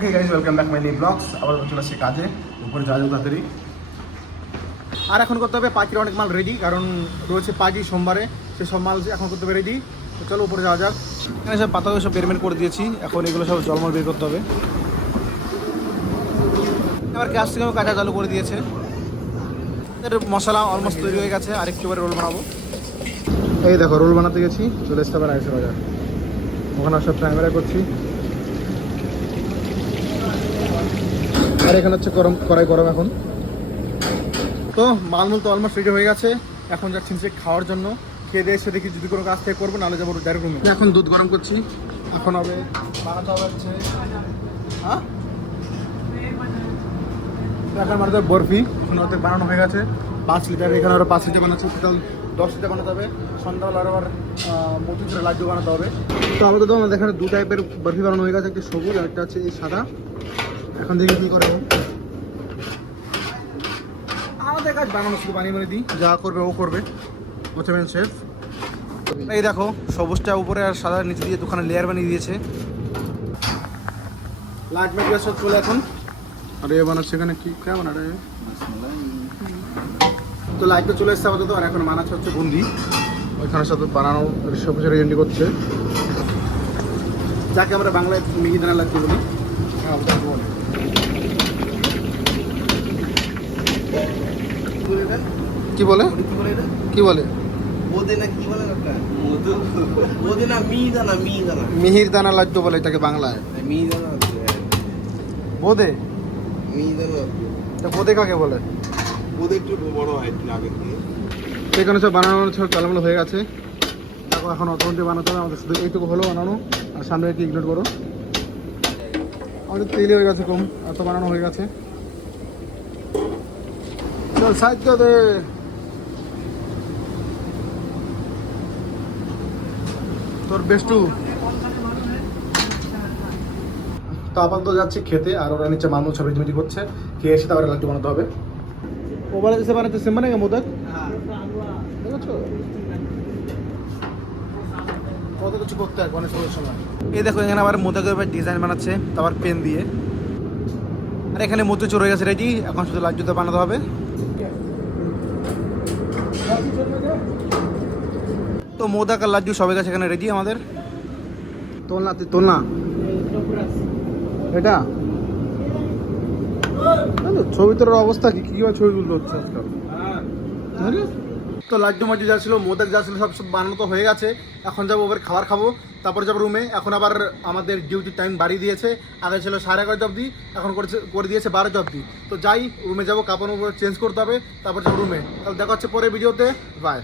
Okay guys, welcome back my new blogs. আবার চলে আসছে কাজে, উপরে যাওয়া যাবে তাড়াতাড়ি। আর এখন করতে হবে পাখির অনেক মাল রেডি, কারণ রয়েছে পাখি সোমবারে, সে সব মাল এখন করতে হবে রেডি। তো চলো উপরে যাওয়া যাক। এখানে সব পাতা সব পেরমেন্ট করে দিয়েছি, এখন এগুলো সব জলমল বের করতে হবে। এবার গ্যাস থেকে কাটা চালু করে দিয়েছে। এর মশলা অলমোস্ট তৈরি হয়ে গেছে, আর একটু রোল বানাবো। এই দেখো রোল বানাতে গেছি, চলে আসতে পারে আইসে বাজার। ওখানে সব ক্যামেরা করছি। আর এখানে হচ্ছে কড়াই গরম এখন। তো মালমূল তো অলমোস্ট রেডি হয়ে গেছে, এখন যাচ্ছি নিচে খাওয়ার জন্য। খেয়ে দিয়ে এসে দেখি যদি কোনো কাজ থেকে করবো, নাহলে যাবো ডাইরেক্ট রুমে। এখন দুধ গরম করছি, এখন হবে বানাতে হবে হচ্ছে হ্যাঁ এখন বানাতে হবে বরফি। এখন ওদের বানানো হয়ে গেছে 5 লিটার, এখানে আরও 5 লিটার বানাচ্ছে, টোটাল 10 লিটার বানাতে হবে। সন্ধ্যাবেলা আবার মতিচুরের লাড্ডু বানাতে হবে। তো আপাতত আমাদের এখানে 2 টাইপের বরফি বানানো হয়ে গেছে, একটা সবুজ আর একটা হচ্ছে এই সাদা। এখন দেখি কী করে আমাদের কাজ বানানো, শুধু বানিয়ে বানিয়ে দিই, যা করবে ও করবে, হচ্ছে মেন শেফ। এই দেখো সবুজটা উপরে আর সাদা নিচে দিয়ে দোকানে লেয়ার বানিয়ে দিয়েছে। লাইট মেটেরিয়াল সব চলে এখন। আর এ বানাচ্ছে এখানে কি কেমন আর তো লাইটটা চলে এসছে আপাতত। আর এখন বানাচ্ছে হচ্ছে বুন্দি, ওইখানে সাথে বানানো সব কিছু রেডি করছে, যাকে আমরা বাংলায় মিহিদানা লাড্ডু বলি। হ্যাঁ বলে কি বলে কি বলে মিহির দানা লাড্ডু বলে এটাকে বাংলায়। বোদে বোদে কাকে বলে? সেখানে সব বানানোর সব চালাগুলো হয়ে গেছে। দেখো এখন অতন্টি বানাতে হবে আমাদের, শুধু এইটুকু হলো বানানো। আর সামনে একটু ইগনোর করো, আমাদের তেলে হয়ে গেছে কম, এত বানানো হয়ে গেছে। চল সাহায্য দে। তোর বেস্টু তো আপাতত যাচ্ছি খেতে, আর ওরা নিচে মানুষ সব রেজিমেন্টি করছে। খেয়ে এসে তারপরে লাড্ডু বানাতে হবে। ও বলে যে বানাতে সেম বানাবে মোদক, দেখছো কত কিছু করতে হয় গণেশ পুজোর সময়। এই দেখো এখানে আবার মোদকের ডিজাইন বানাচ্ছে, তারপর পেন দিয়ে। আর এখানে মতিচুর হয়ে গেছে রেডি, এখন শুধু লাড্ডুতে বানাতে হবে। তো মোদক আর লাড্ডু সবাই গেছে এখানে রেডি আমাদের। তোলনা তোলনা এটা ছবি তোর অবস্থা কি, কিভাবে ছবি তুলতে হচ্ছে আজকাল। তো লাড্ডু মাড্ডু যা ছিল, মোদক যা ছিল, সব বানানো তো হয়ে গেছে। এখন যাবো ওদের খাবার খাবো, তারপর যাবো রুমে। এখন আবার আমাদের ডিউটির টাইম বাড়িয়ে দিয়েছে, আগে ছিল 11:30 অবধি, এখন করে দিয়েছে 12 অবধি। তো যাই রুমে যাবো, কাপড় উপর চেঞ্জ করতে হবে, তারপর যাবো রুমে। তাহলে দেখা হচ্ছে পরে ভিডিওতে, বাই।